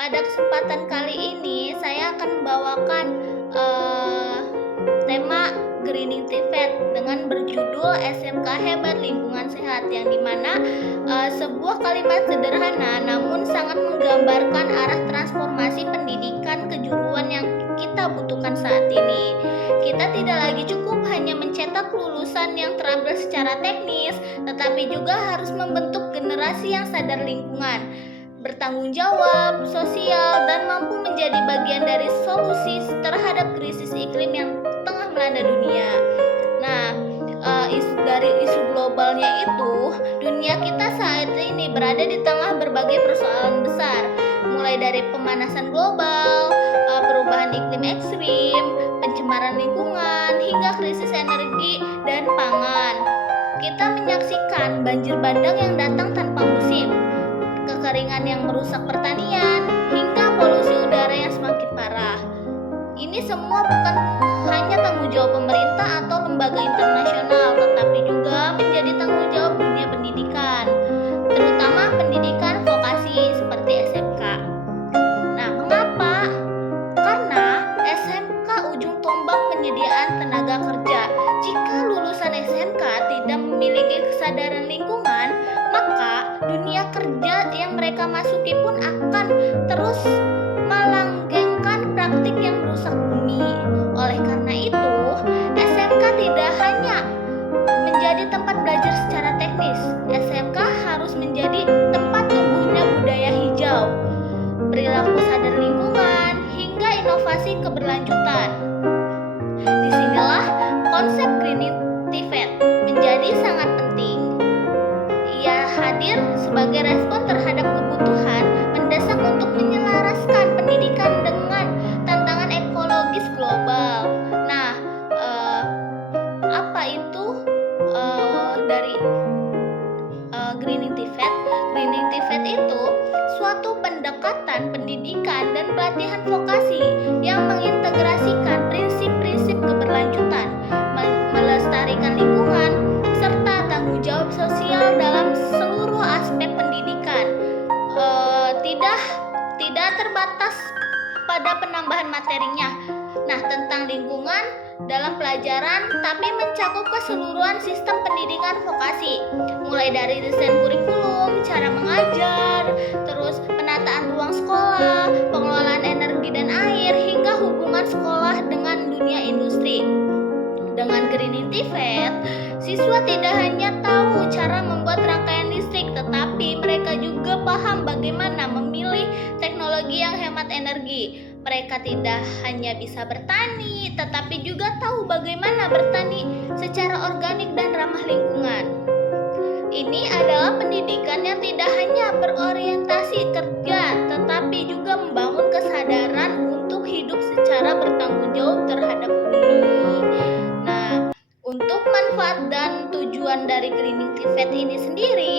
Pada kesempatan kali ini saya akan membawakan tema Greening TVET dengan berjudul SMK Hebat Lingkungan Sehat, yang dimana sebuah kalimat sederhana namun sangat menggambarkan arah transformasi pendidikan kejuruan yang kita butuhkan saat ini. Kita tidak lagi cukup hanya mencetak lulusan yang terampil secara teknis, tetapi juga harus membentuk generasi yang sadar lingkungan, bertanggung jawab sosial, dan mampu menjadi bagian dari solusi terhadap krisis iklim yang tengah melanda dunia. Nah, dari isu globalnya itu, dunia kita saat ini berada di tengah berbagai persoalan besar, mulai dari pemanasan global, perubahan iklim ekstrim, pencemaran lingkungan, hingga krisis energi dan pangan. Kita menyaksikan banjir bandang yang datang tanpa musim, kekeringan yang merusak pertanian, hingga polusi udara yang semakin parah. Ini semua bukan hanya tanggung jawab pemerintah atau lembaga internasional, tetapi juga menjadi tanggung jawab dunia pendidikan, terutama pendidikan vokasi seperti SMK. Nah, mengapa? Karena SMK ujung tombak penyediaan tenaga kerja. Jika lulusan SMK tidak memiliki kesadaran lingkungan, maka dunia kerja yang mereka masuki pun akan terus melanggengkan praktik yang merusak bumi. Oleh karena itu, SMK tidak hanya menjadi tempat belajar secara teknis. SMK harus menjadi tempat tumbuhnya budaya hijau, perilaku sadar lingkungan, hingga inovasi keberlanjutan. Disinilah konsep Greening TVET menjadi sangat penting. Ia hadir sebagai respon terhadap kebutuhan mendesak untuk menyelaraskan pendidikan dengan tantangan ekologis global. Nah, apa itu dari Greening TVET? Greening TVET itu suatu pendekatan pendidikan dan pelatihan vokasi yang mengintegrasikan prinsip-prinsip keberlanjutan, melestarikan lingkungan, serta tanggung jawab sosial dalam seluruh aspek pendidikan. Tidak terbatas pada penambahan materinya. Nah, tentang lingkungan dalam pelajaran, tapi mencakup keseluruhan sistem pendidikan vokasi, mulai dari desain kurikulum, cara mengajar, terus penataan ruang sekolah, pengelolaan energi dan air, hingga hubungan sekolah dengan dunia industri. Dengan Greening TVET, siswa tidak hanya tahu cara membuat rangkaian listrik, tetapi mereka juga paham bagaimana memilih teknologi yang hemat energi. Mereka tidak hanya bisa bertani, tetapi juga tahu bagaimana bertani secara organik dan ramah lingkungan. Ini adalah pendidikan yang tidak hanya berorientasi kerja, tetapi juga membangun kesadaran untuk hidup secara bertanggung jawab terhadap bumi. Nah, untuk manfaat dan tujuan dari Greening TVET ini sendiri,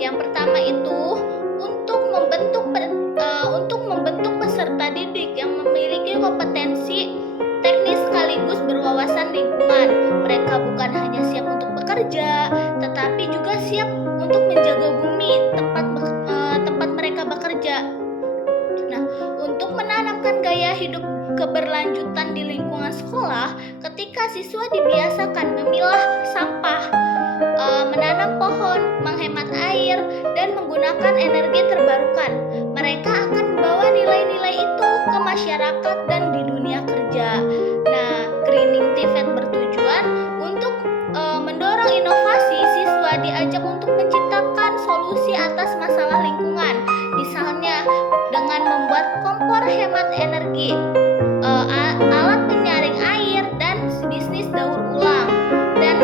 yang pertama itu untuk membentuk peserta didik yang memiliki kompetensi teknis sekaligus berwawasan lingkungan. Mereka bukan hanya siap untuk bekerja, tetapi juga siap untuk menjaga bumi tempat mereka bekerja. Nah, untuk menanamkan gaya hidup keberlanjutan di lingkungan sekolah, ketika siswa dibiasakan memilah sampah, menanam pohon, menghemat air, dan menggunakan energi terbarukan, mereka akan membawa nilai-nilai itu ke masyarakat dan di dunia kerja. Nah, Greening TVET bertujuan untuk mendorong inovasi. Siswa diajak untuk menciptakan solusi atas masalah lingkungan, misalnya dengan membuat kompor hemat energi, alat penyaring air, dan bisnis daur ulang. Dan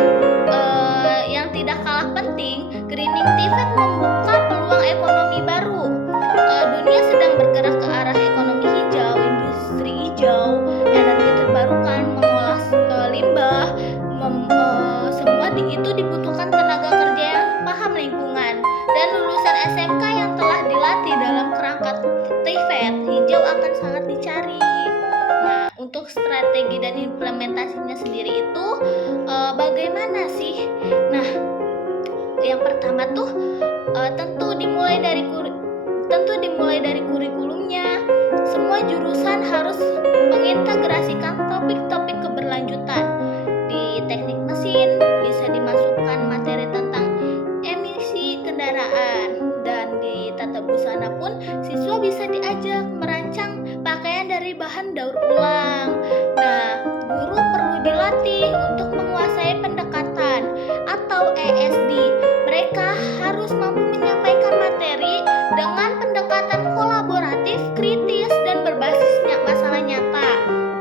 yang tidak kalah penting, Greening TVET membuka peluang ekonomi baru. Dunia sedang bergerak ke arah ekonomi hijau, industri hijau, energi terbarukan, mengolah limbah, semua itu dibutuhkan tenaga kerja yang paham lingkungan. Dan lulusan SMK yang telah dilatih dalam kerangka TVET hijau akan sangat dicari. Nah, untuk strategi dan implementasinya sendiri itu bagaimana sih? Nah, yang pertama tuh tentu dimulai mulai dari kurikulumnya. Semua jurusan harus mengintegrasikan topik-topik keberlanjutan. Di teknik mesin bisa dimasukkan materi tentang emisi kendaraan, dan di tata busana pun siswa bisa diajak merancang pakaian dari bahan daur ulang. Nah, guru perlu dilatih untuk menguasai pendekatan atau ESD. Mereka harus mampu menyampaikan materi dengan pendekatan kolaboratif, kritis, dan berbasis masalah nyata.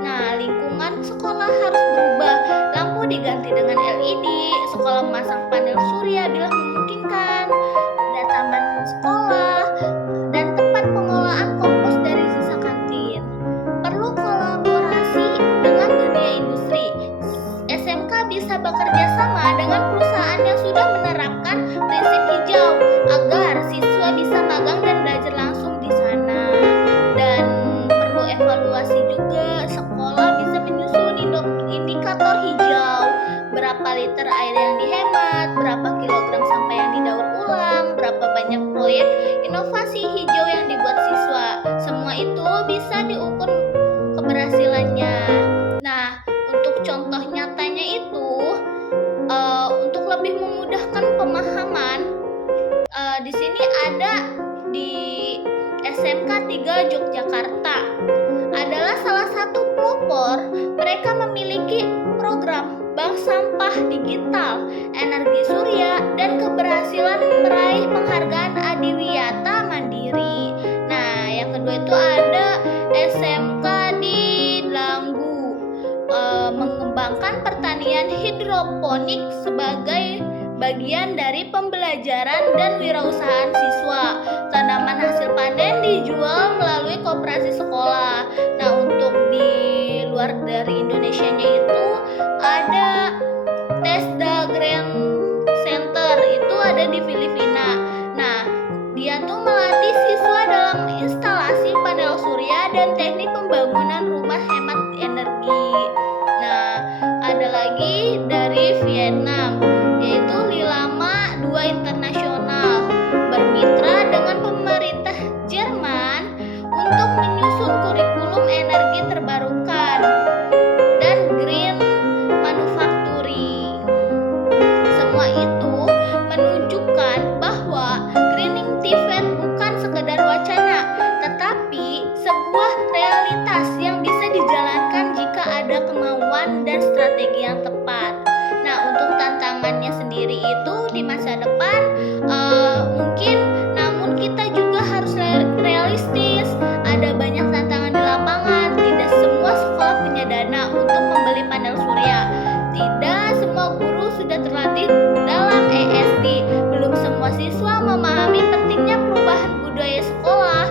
Nah, lingkungan sekolah harus berubah. Lampu diganti dengan LED, sekolah memasang panel surya bila memungkinkan, ada taman sekolah, dan tempat pengolahan kompos dari sisa kantin. Perlu kolaborasi dengan dunia industri. SMK bisa bekerja sama dengan perusahaan yang sudah menerapkan prinsip hijau agar siswa bisa magang dan belajar langsung di sana. Dan perlu evaluasi juga, sekolah bisa menyusun indikator hijau, berapa liter air yang dihemat, berapa kilogram sampah yang didaur ulang, berapa banyak proyek inovasi hijau yang dibuat siswa. Semua itu bisa diukur keberhasilannya. Nah, untuk contoh nyatanya itu, untuk lebih memudahkan pemahaman, di sini ada di SMK 3 Yogyakarta adalah salah satu pelopor. Mereka memiliki program bank sampah digital, energi surya, dan keberhasilan meraih penghargaan Adiwiyata Mandiri. Nah, yang kedua itu ada SMK di Langgu, mengembangkan pertanian hidroponik sebagai bagian dari pembelajaran dan wirausahaan siswa. Tanaman hasil panen dijual melalui koperasi sekolah. Nah, untuk di luar dari Indonesianya itu ada TESDA Grand Center, itu ada di Filipina. Nah, dia tuh melatih siswa dalam instalasi panel surya dan teknik pembangunan rumah hemat energi. Nah, ada lagi dari Vietnam, yaitu Lilama 2 Internasional, bermitra dengan pemerintah Jerman untuk menyusun kurikulum energi terbarukan dan green manufacturing. Semua itu menunjukkan bahwa greening TVET bukan sekedar wacana, tetapi sebuah realitas yang bisa dijalankan jika ada kemauan dan strategi yang tepat. Nah, untuk tantangannya sendiri itu di masa depan mungkin, namun kita juga harus realistis. Ada banyak tantangan di lapangan. Tidak semua sekolah punya dana untuk membeli panel surya. Tidak semua guru sudah terlatih dalam ESD. Belum semua siswa memahami pentingnya perubahan budaya sekolah.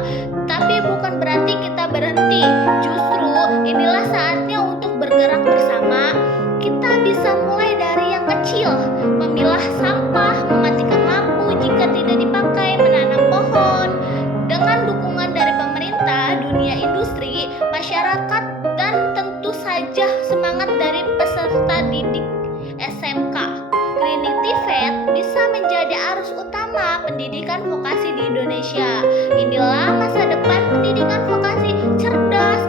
Tapi bukan berarti kita berhenti. Justru inilah saatnya untuk bergerak bersama. Kita bisa mulai dari yang kecil, memilah sampah, mematikan lampu jika tidak dipakai, menanam pohon. Dengan dukungan dari pemerintah, dunia industri, masyarakat, dan tentu saja semangat dari peserta didik SMK, Greening TVET bisa menjadi arus utama pendidikan vokasi di Indonesia. Inilah masa depan pendidikan vokasi cerdas,